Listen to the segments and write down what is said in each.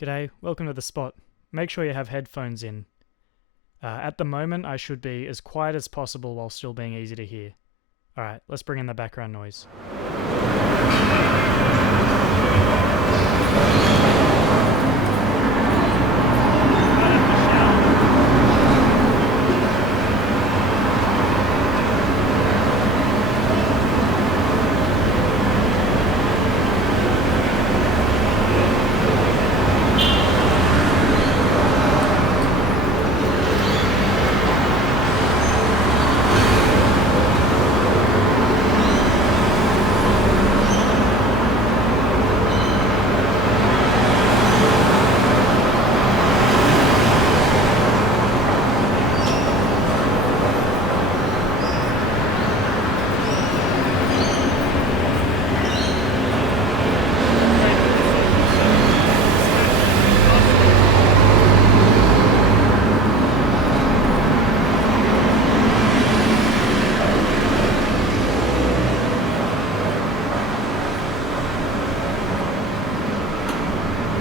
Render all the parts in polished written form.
G'day, welcome to the spot. Make sure you have headphones in. At the moment, I should be as quiet as possible while still being easy to hear. Alright, let's bring in the background noise.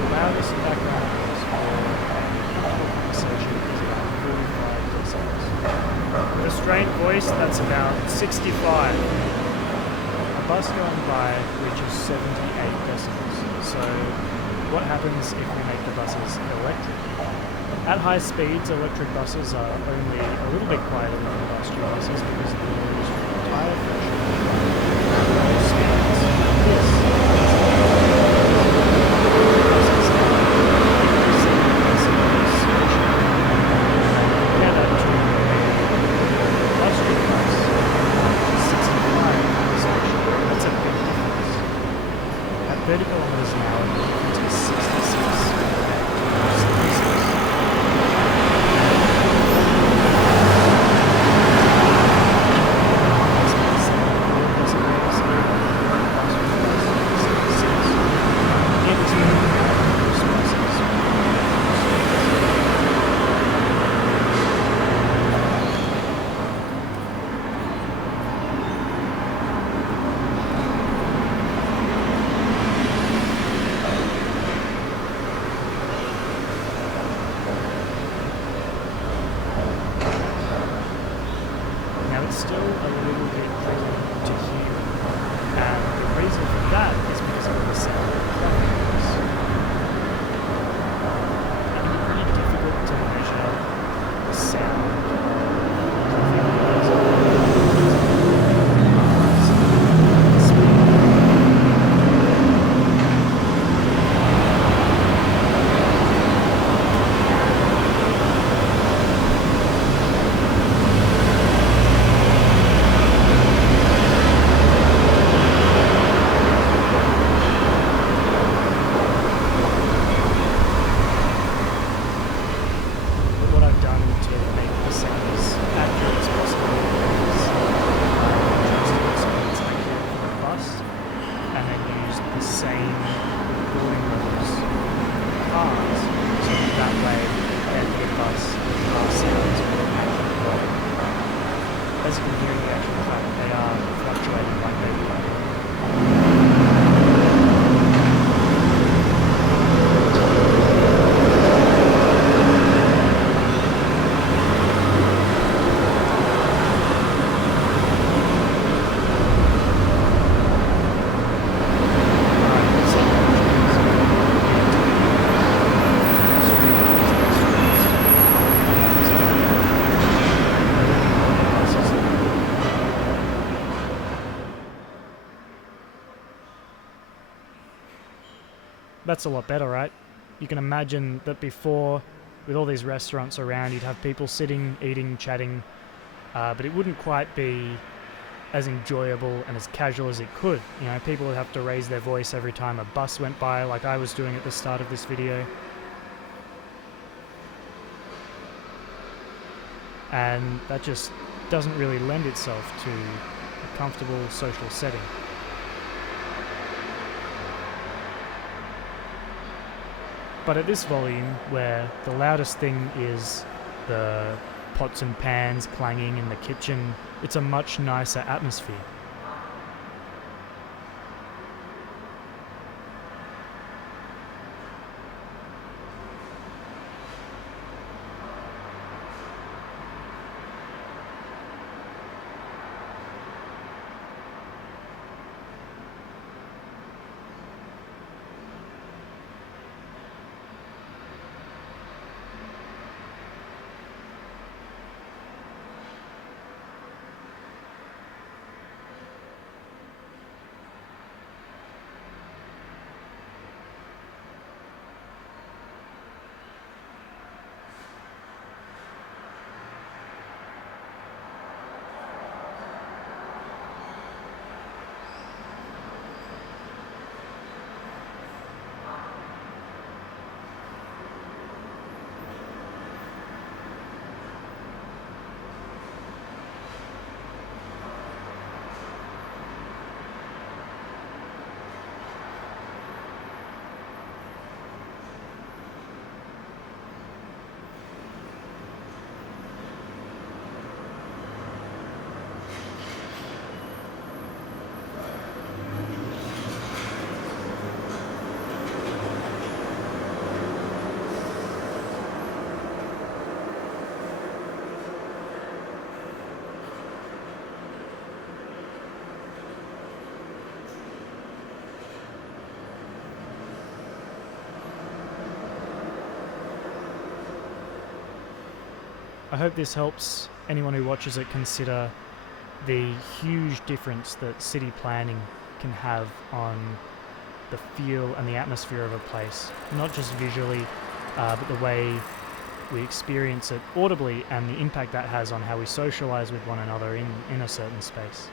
Loudest background noise for a conversation is about 45 decibels. With a strained voice, that's about 65. A bus going by reaches 78 decibels. So what happens if we make the buses electric? At high speeds, electric buses are only a little bit quieter than industrial buses because of the low tire pressure. At low speeds, this that's a big difference. At 30 kilometers an hour, the difference is 66. Now it's still a little bit tricky to hear, and the reason for that is because of the sound of traffic noise. It can be pretty difficult to measure the sound of traffic noise. What I've done to make the sound as accurate as possible is adjusted the speeds I can for the bus, and then used the same recording levels for cars, so that way every bus car sounds more accurate. As you can hear in the actual track, they are fluctuating like they would. That's a lot better, right? You can imagine that before, with all these restaurants around, you'd have people sitting, eating, chatting, but it wouldn't quite be as enjoyable and as casual as it could. You know, people would have to raise their voice every time a bus went by, like I was doing at the start of this video. And that just doesn't really lend itself to a comfortable social setting. But at this volume, where the loudest thing is the pots and pans clanging in the kitchen, it's a much nicer atmosphere. I hope this helps anyone who watches it consider the huge difference that city planning can have on the feel and the atmosphere of a place, not just visually, but the way we experience it audibly and the impact that has on how we socialise with one another in a certain space.